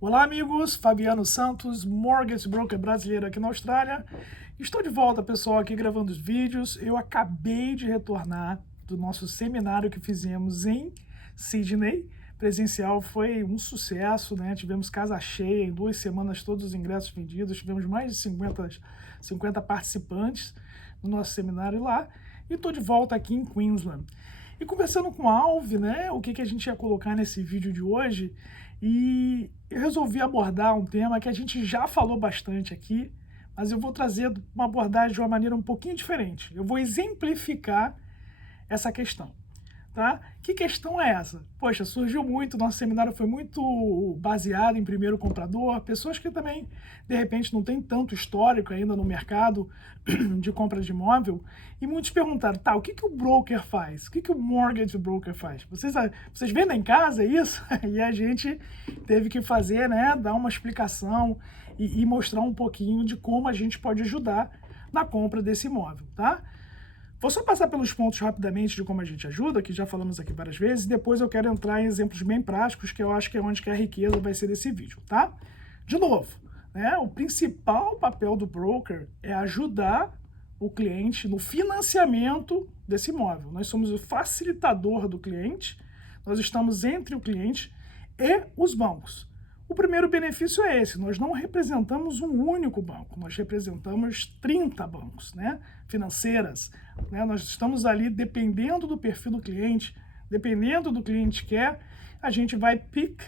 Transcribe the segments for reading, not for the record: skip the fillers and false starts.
Olá, amigos. Fabiano Santos, Mortgage Broker brasileiro aqui na Austrália. Estou de volta, pessoal, aqui gravando os vídeos. Eu acabei de retornar do nosso seminário que fizemos em Sydney. Presencial foi um sucesso, né? Tivemos casa cheia, em 2 semanas todos os ingressos vendidos. Tivemos mais de 50 participantes no nosso seminário lá. E estou de volta aqui em Queensland. E conversando com a Alve, né, o que a gente ia colocar nesse vídeo de hoje, e eu resolvi abordar um tema que a gente já falou bastante aqui, mas eu vou trazer uma abordagem de uma maneira um pouquinho diferente. Eu vou exemplificar essa questão. Tá? Que questão é essa? Poxa, surgiu muito, nosso seminário foi muito baseado em primeiro comprador, pessoas que também, de repente, não têm tanto histórico ainda no mercado de compra de imóvel, e muitos perguntaram, tá, o que o broker faz? O que o mortgage broker faz? Vocês vendem em casa, é isso? E a gente teve que fazer, né, dar uma explicação e mostrar um pouquinho de como a gente pode ajudar na compra desse imóvel, tá? Vou só passar pelos pontos rapidamente de como a gente ajuda, que já falamos aqui várias vezes, e depois eu quero entrar em exemplos bem práticos, que eu acho que é onde que a riqueza vai ser desse vídeo, tá? De novo, né, o principal papel do broker é ajudar o cliente no financiamento desse imóvel. Nós somos o facilitador do cliente, nós estamos entre o cliente e os bancos. O primeiro benefício é esse, nós não representamos um único banco, nós representamos 30 bancos, né, financeiras, né, nós estamos ali dependendo do perfil do cliente, dependendo do cliente quer, a gente vai pick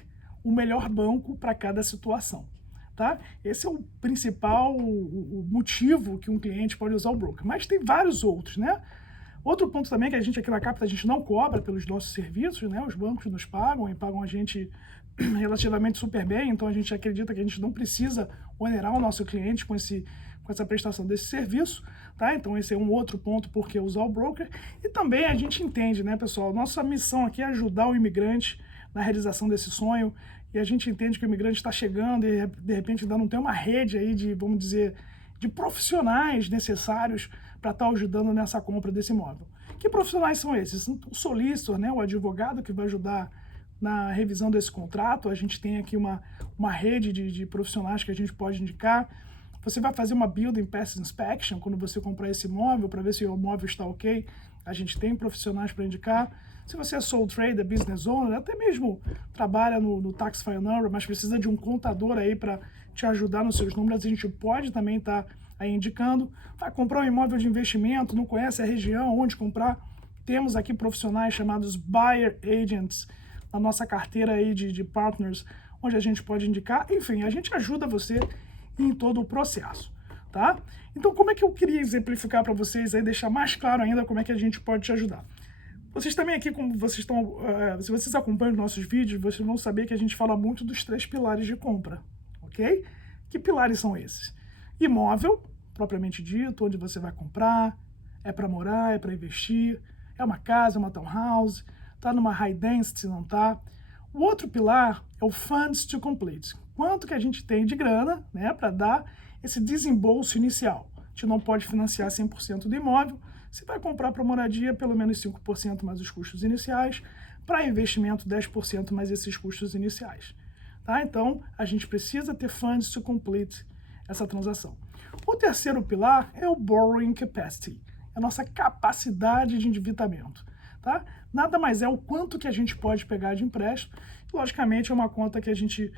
o melhor banco para cada situação, tá? Esse é o principal o motivo que um cliente pode usar o broker, mas tem vários outros, né? Outro ponto também é que a gente aqui na Capita, a gente não cobra pelos nossos serviços, né? Os bancos nos pagam e pagam a gente relativamente super bem, então a gente acredita que a gente não precisa onerar o nosso cliente com essa prestação desse serviço, tá? Então esse é um outro ponto por que usar o broker. E também a gente entende, né, pessoal, nossa missão aqui é ajudar o imigrante na realização desse sonho, e a gente entende que o imigrante está chegando e de repente ainda não tem uma rede aí de, vamos dizer, de profissionais necessários para estar ajudando nessa compra desse imóvel. Que profissionais são esses? O solicitor, né, o advogado que vai ajudar na revisão desse contrato, a gente tem aqui uma rede de profissionais que a gente pode indicar. Você vai fazer uma Building Pass Inspection quando você comprar esse imóvel, para ver se o imóvel está ok, a gente tem profissionais para indicar. Se você é sole trader, business owner, até mesmo trabalha no Tax File Number, mas precisa de um contador aí para te ajudar nos seus números, a gente pode também estar aí indicando. Vai comprar um imóvel de investimento, não conhece a região, onde comprar, temos aqui profissionais chamados Buyer Agents, na nossa carteira aí de partners, onde a gente pode indicar. Enfim, a gente ajuda você em todo o processo, tá? Então, como é que eu queria exemplificar para vocês aí, deixar mais claro ainda como é que a gente pode te ajudar? Vocês também aqui, como vocês estão, se vocês acompanham os nossos vídeos, vocês vão saber que a gente fala muito dos 3 pilares de compra, ok? Que pilares são esses? Imóvel, propriamente dito, onde você vai comprar, é para morar, é para investir, é uma casa, uma townhouse, está numa high density, não está. O outro pilar é o funds to complete. Quanto que a gente tem de grana, né, para dar esse desembolso inicial. A gente não pode financiar 100% do imóvel. Você vai comprar para moradia, pelo menos 5% mais os custos iniciais. Para investimento, 10% mais esses custos iniciais. Tá? Então, a gente precisa ter funds to complete essa transação. O terceiro pilar é o borrowing capacity, a nossa capacidade de endividamento. Tá? Nada mais é o quanto que a gente pode pegar de empréstimo. Logicamente, é uma conta que a gente,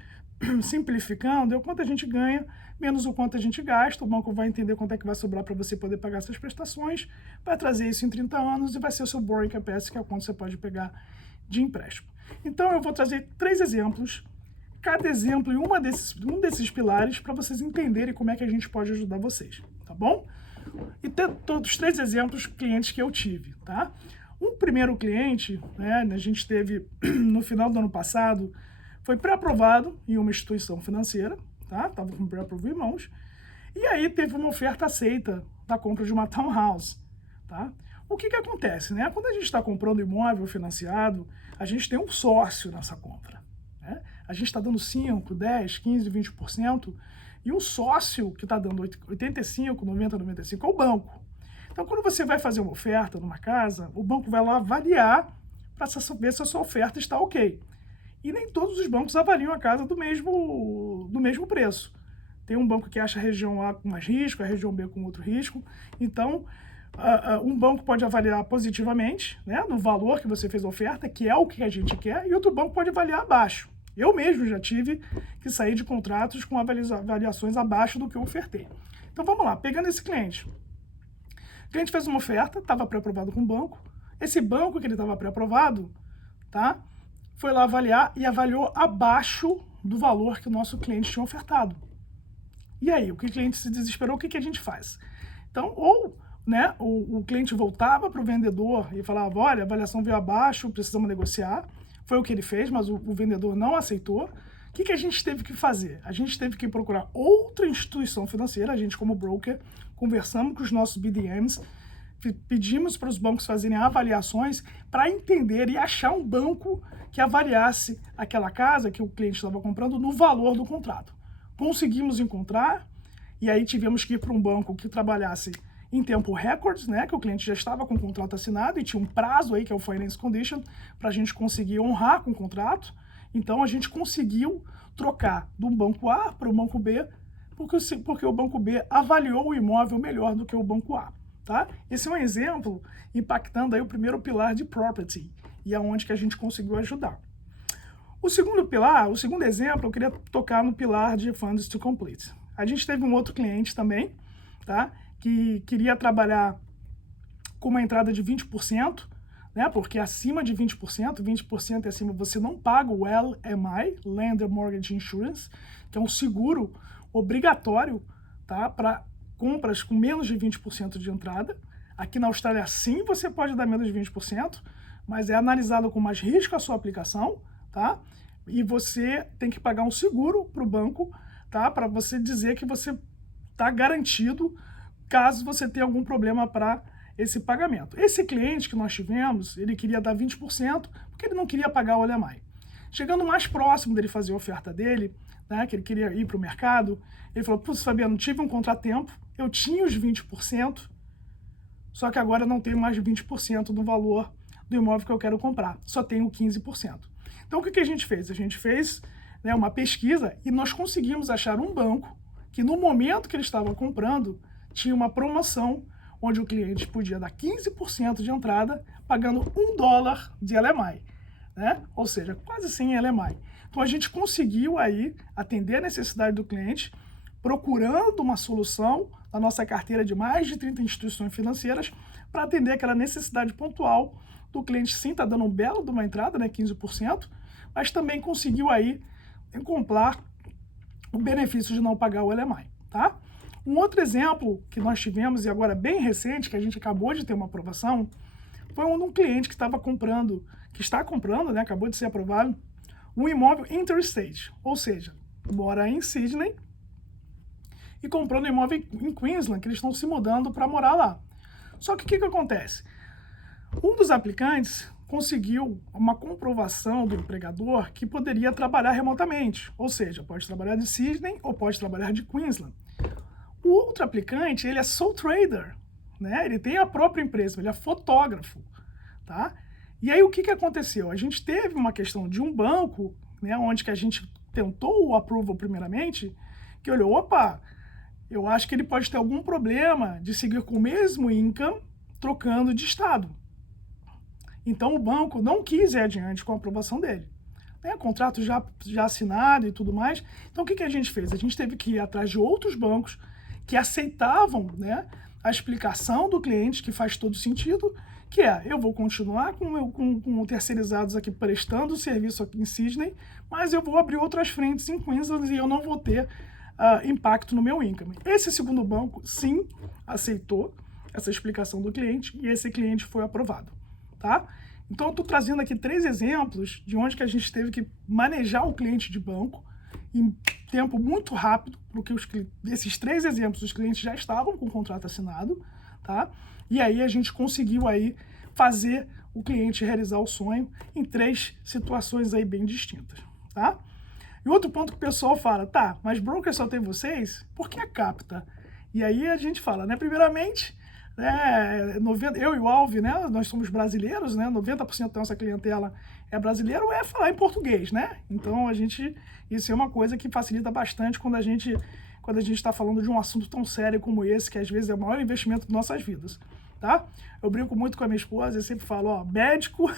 simplificando, é o quanto a gente ganha, menos o quanto a gente gasta. O banco vai entender quanto é que vai sobrar para você poder pagar essas prestações, vai trazer isso em 30 anos e vai ser o seu borrowing capacity, que é o quanto você pode pegar de empréstimo. Então, eu vou trazer 3 exemplos, cada exemplo em um desses pilares, para vocês entenderem como é que a gente pode ajudar vocês, tá bom? E ter todos os 3 exemplos clientes que eu tive, tá? Um primeiro cliente, né, a gente teve no final do ano passado, foi pré-aprovado em uma instituição financeira, tá? Estava com pré-aprovo em mãos, e aí teve uma oferta aceita da compra de uma townhouse, tá? O que acontece, né? Quando a gente está comprando imóvel financiado, a gente tem um sócio nessa compra, né? A gente está dando 5, 10, 15, 20%, e o sócio que está dando 85, 90, 95% é o banco. Então, quando você vai fazer uma oferta numa casa, o banco vai lá avaliar para saber se a sua oferta está ok. E nem todos os bancos avaliam a casa do mesmo preço. Tem um banco que acha a região A com mais risco, a região B com outro risco. Então, um banco pode avaliar positivamente, né, no valor que você fez a oferta, que é o que a gente quer, e outro banco pode avaliar abaixo. Eu mesmo já tive que sair de contratos com avaliações abaixo do que eu ofertei. Então vamos lá, pegando esse cliente. O cliente fez uma oferta, estava pré-aprovado com o banco. Esse banco que ele estava pré-aprovado, tá, foi lá avaliar e avaliou abaixo do valor que o nosso cliente tinha ofertado. E aí, o que o cliente se desesperou, o que a gente faz? Então, ou né, o cliente voltava para o vendedor e falava, olha, a avaliação veio abaixo, precisamos negociar. Foi o que ele fez, mas o vendedor não aceitou. O que a gente teve que fazer? A gente teve que procurar outra instituição financeira, a gente como broker, conversamos com os nossos BDMs, pedimos para os bancos fazerem avaliações para entender e achar um banco que avaliasse aquela casa que o cliente estava comprando no valor do contrato. Conseguimos encontrar, e aí tivemos que ir para um banco que trabalhasse em tempo recorde, né, que o cliente já estava com o contrato assinado e tinha um prazo aí, que é o Finance Condition, para a gente conseguir honrar com o contrato. Então, a gente conseguiu trocar do banco A para o banco B, porque o banco B avaliou o imóvel melhor do que o banco A. Tá? Esse é um exemplo impactando aí o primeiro pilar de property, e aonde que a gente conseguiu ajudar. O segundo pilar, o segundo exemplo, eu queria tocar no pilar de Funds to Complete. A gente teve um outro cliente também, tá, que queria trabalhar com uma entrada de 20%, né, porque acima de 20% e acima você não paga o LMI, Lender Mortgage Insurance, que é um seguro obrigatório, tá, para compras com menos de 20% de entrada. Aqui na Austrália, sim, você pode dar menos de 20%, mas é analisado com mais risco a sua aplicação, tá? E você tem que pagar um seguro para o banco, tá? Para você dizer que você está garantido caso você tenha algum problema para esse pagamento. Esse cliente que nós tivemos, ele queria dar 20%, porque ele não queria pagar o LMI. Chegando mais próximo dele fazer a oferta dele, né, que ele queria ir para o mercado, ele falou, putz, Fabiano, tive um contratempo, eu tinha os 20%, só que agora eu não tenho mais 20% do valor do imóvel que eu quero comprar, só tenho 15%. Então, o que a gente fez? A gente fez, né, uma pesquisa e nós conseguimos achar um banco que, no momento que ele estava comprando, tinha uma promoção onde o cliente podia dar 15% de entrada pagando $1 de LMI, né? Ou seja, quase 100 LMI. Então, a gente conseguiu aí atender a necessidade do cliente, procurando uma solução na nossa carteira de mais de 30 instituições financeiras para atender aquela necessidade pontual do cliente. Sim, está dando um belo de uma entrada, né, 15%, mas também conseguiu aí encontrar o benefício de não pagar o LMI, tá? Um outro exemplo que nós tivemos, e agora bem recente, que a gente acabou de ter uma aprovação, foi um cliente que estava comprando, que está comprando, né, acabou de ser aprovado, um imóvel interstate, ou seja, mora em Sydney e comprando um imóvel em Queensland, que eles estão se mudando para morar lá. Só que o que acontece? Um dos aplicantes conseguiu uma comprovação do empregador que poderia trabalhar remotamente, ou seja, pode trabalhar de Sydney ou pode trabalhar de Queensland. O outro aplicante, ele é sole trader, né? Ele tem a própria empresa, ele é fotógrafo, tá? E aí o que aconteceu? A gente teve uma questão de um banco, né, onde que a gente tentou o approval primeiramente, que olhou, opa, eu acho que ele pode ter algum problema de seguir com o mesmo income trocando de estado. Então o banco não quis ir adiante com a aprovação dele. Né? Contrato já assinado e tudo mais. Então o que a gente fez? A gente teve que ir atrás de outros bancos que aceitavam, né, a explicação do cliente, que faz todo sentido, que é, eu vou continuar com terceirizados aqui prestando serviço aqui em Sydney, mas eu vou abrir outras frentes em Queensland e eu não vou ter impacto no meu income. Esse segundo banco, sim, aceitou essa explicação do cliente e esse cliente foi aprovado, tá? Então, eu estou trazendo aqui 3 exemplos de onde que a gente teve que manejar o cliente de banco em tempo muito rápido, porque esses 3 exemplos, os clientes já estavam com o contrato assinado, tá? E aí a gente conseguiu aí fazer o cliente realizar o sonho em 3 situações aí bem distintas, tá? E outro ponto que o pessoal fala, tá, mas broker só tem vocês? Por que a Capta? E aí a gente fala, né, primeiramente, eu e o Alvi, né, nós somos brasileiros, né, 90% da nossa clientela é brasileiro é falar em português, né? Então, isso é uma coisa que facilita bastante quando a gente está falando de um assunto tão sério como esse, que às vezes é o maior investimento de nossas vidas, tá? Eu brinco muito com a minha esposa e sempre falo, ó, médico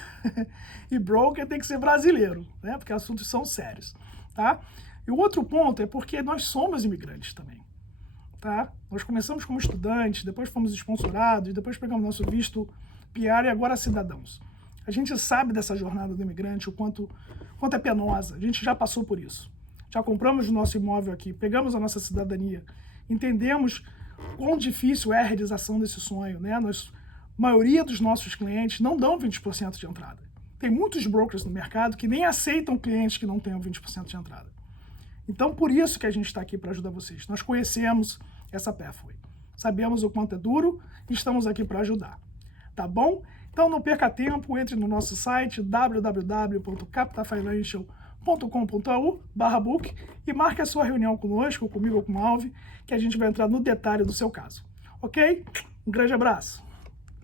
e broker tem que ser brasileiro, né? Porque assuntos são sérios, tá? E o outro ponto é porque nós somos imigrantes também, tá? Nós começamos como estudantes, depois fomos sponsораdos, depois pegamos nosso visto PR e agora cidadãos. A gente sabe dessa jornada do imigrante, o quanto é penosa, a gente já passou por isso. Já compramos o nosso imóvel aqui, pegamos a nossa cidadania, entendemos quão difícil é a realização desse sonho, né? A maioria dos nossos clientes não dão 20% de entrada. Tem muitos brokers no mercado que nem aceitam clientes que não tenham 20% de entrada. Então, por isso que a gente está aqui para ajudar vocês. Nós conhecemos essa pathway, sabemos o quanto é duro e estamos aqui para ajudar, tá bom? Então, não perca tempo, entre no nosso site www.capitafinancial.com.au/book e marque a sua reunião conosco, comigo ou com o Alve, que a gente vai entrar no detalhe do seu caso. Ok? Um grande abraço!